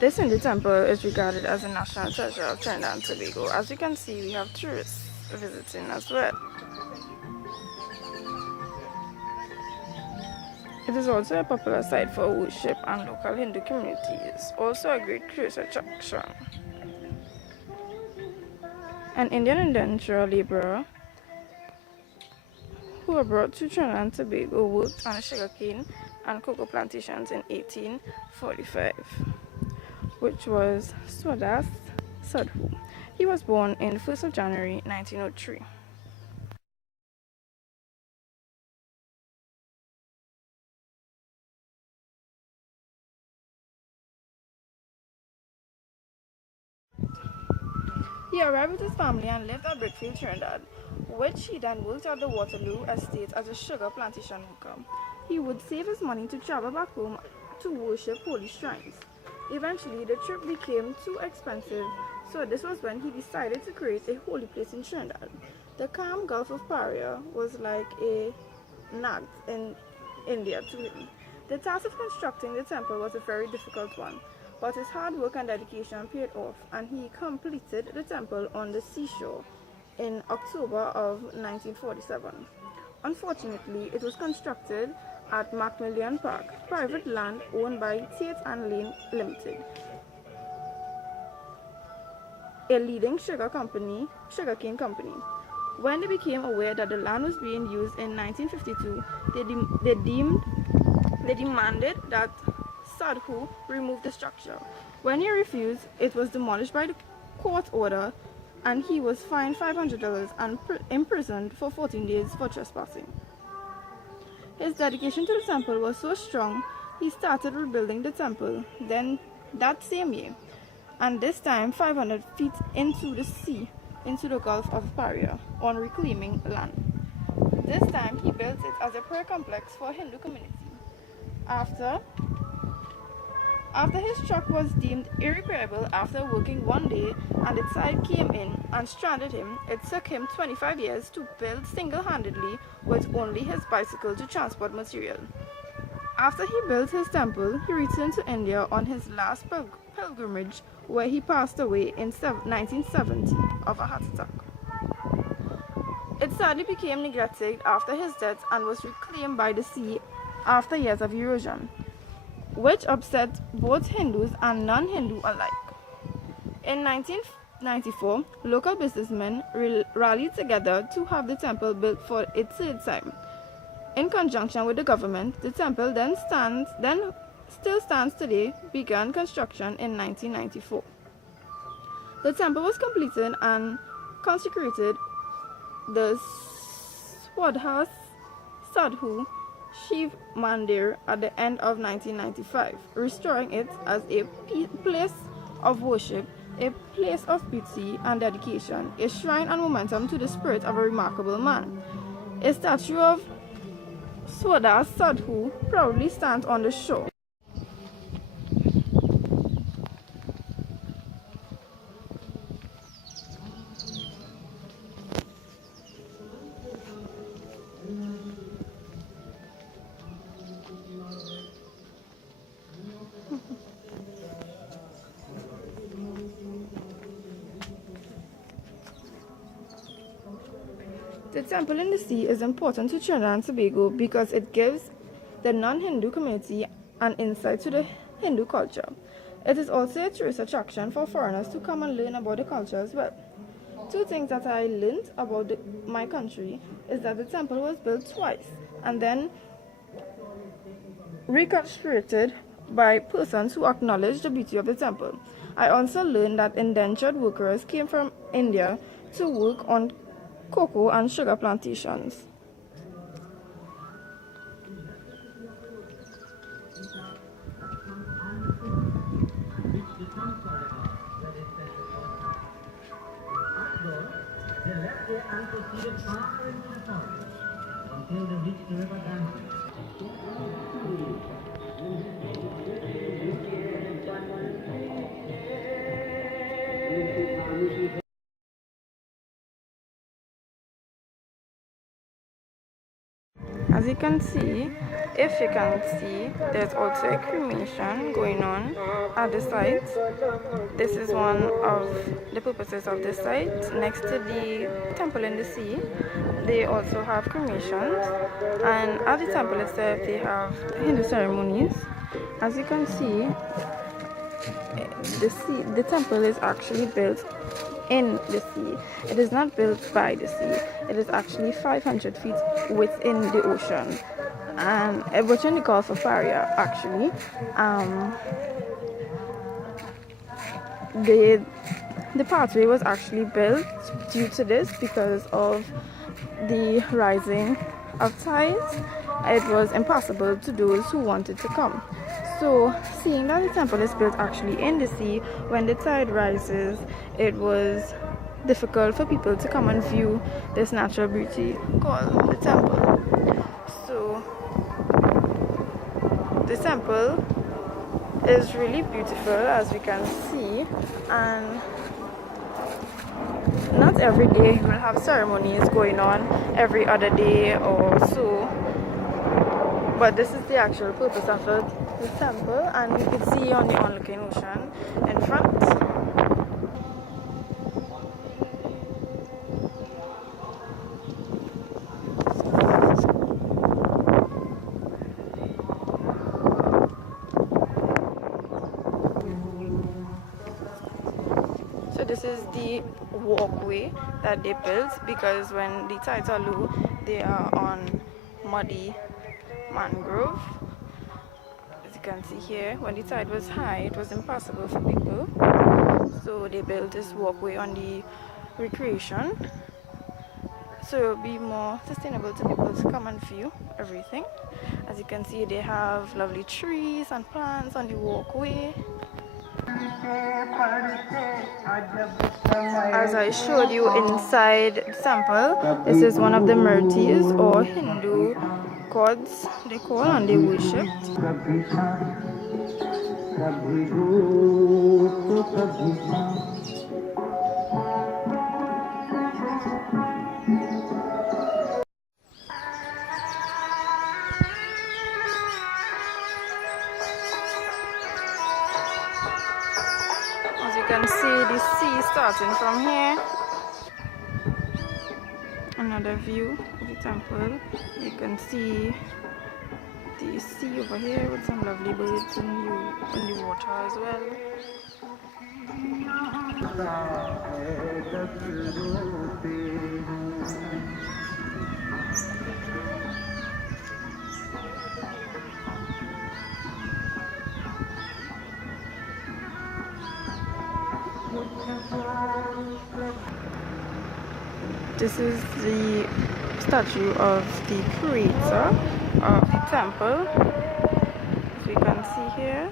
This Hindu temple is regarded as a national treasure of Trinidad and Tobago. As you can see, we have tourists visiting as well. It is also a popular site for worship and local Hindu communities, also a great tourist attraction. An Indian indentured laborer who were brought to Trinidad and Tobago worked on sugarcane and cocoa plantations in 1845, which was Swadas Sadhu. He was born in the 1st of January 1903. He arrived with his family and lived at Brickfield, Trinidad, which he then worked at the Waterloo estate as a sugar plantation worker. He would save his money to travel back home to worship holy shrines. Eventually, the trip became too expensive, so this was when he decided to create a holy place in Trinidad. The calm Gulf of Paria was like a nag in India to him. The task of constructing the temple was a very difficult one, but his hard work and dedication paid off, and he completed the temple on the seashore in October of 1947. Unfortunately, it was constructed at Macmillan Park, private land owned by Tate and Lane Limited, a leading sugarcane company. When they became aware that the land was being used in 1952, they demanded that Sadhu remove the structure. When he refused, it was demolished by the court order, and he was fined $500 and imprisoned for 14 days for trespassing. His dedication to the temple was so strong, he started rebuilding the temple then that same year, and this time 500 feet into the sea, into the Gulf of Paria, on reclaiming land. This time he built it as a prayer complex for a Hindu community. After his truck was deemed irreparable after working one day and its side came in and stranded him, it took him 25 years to build single-handedly with only his bicycle to transport material. After he built his temple, he returned to India on his last pilgrimage, where he passed away in 1970 of a heart attack. It sadly became neglected after his death and was reclaimed by the sea after years of erosion, which upset both Hindus and non-Hindu alike. In 1994, local businessmen rallied together to have the temple built for its third time. In conjunction with the government, the temple still stands today, began construction in 1994. The temple was completed and consecrated the Swadhas Sadhu Shiv Mandir at the end of 1995, restoring it as a place of worship, a place of beauty and dedication, a shrine and momentum to the spirit of a remarkable man. A statue of Swadas Sadhu proudly stands on the shore. The temple in the sea is important to Trinidad and Tobago because it gives the non-Hindu community an insight to the Hindu culture. It is also a tourist attraction for foreigners to come and learn about the culture as well. Two things that I learned about my country is that the temple was built twice and then reconstructed by persons who acknowledge the beauty of the temple. I also learned that indentured workers came from India to work on cocoa and sugar plantations. As you can see, If you can see, there's also a cremation going on at the site. This is one of the purposes of the site. Next to the temple in the sea, they also have cremations, and at the temple itself they have Hindu ceremonies. As you can see, the temple is actually built in the sea. It is not built by the sea. It is actually 500 feet within the ocean, and which in the Gulf of Paria actually. The pathway was actually built due to this because of the rising of tides. It was impossible to those who wanted to come. So, seeing that the temple is built actually in the sea, when the tide rises, it was difficult for people to come and view this natural beauty called the temple. So, the temple is really beautiful, as we can see, and not every day you will have ceremonies going on, every other day or so, but this is the actual purpose of the temple, and you can see on the onlooking ocean in front. So this is the walkway that they built, because when the tides are low, they are on muddy mangrove. As you can see here, when the tide was high, it was impossible for people, so they built this walkway on the recreation, so it will be more sustainable to people to come and view everything. As you can see, they have lovely trees and plants on the walkway. As I showed you inside the temple, this is one of the Murtis or Hindu gods they call and they worship. As you can see, the sea starting from here. Another view of the temple. You can see the sea over here with some lovely birds in the water as well. This is the statue of the creator of the temple, as we can see here.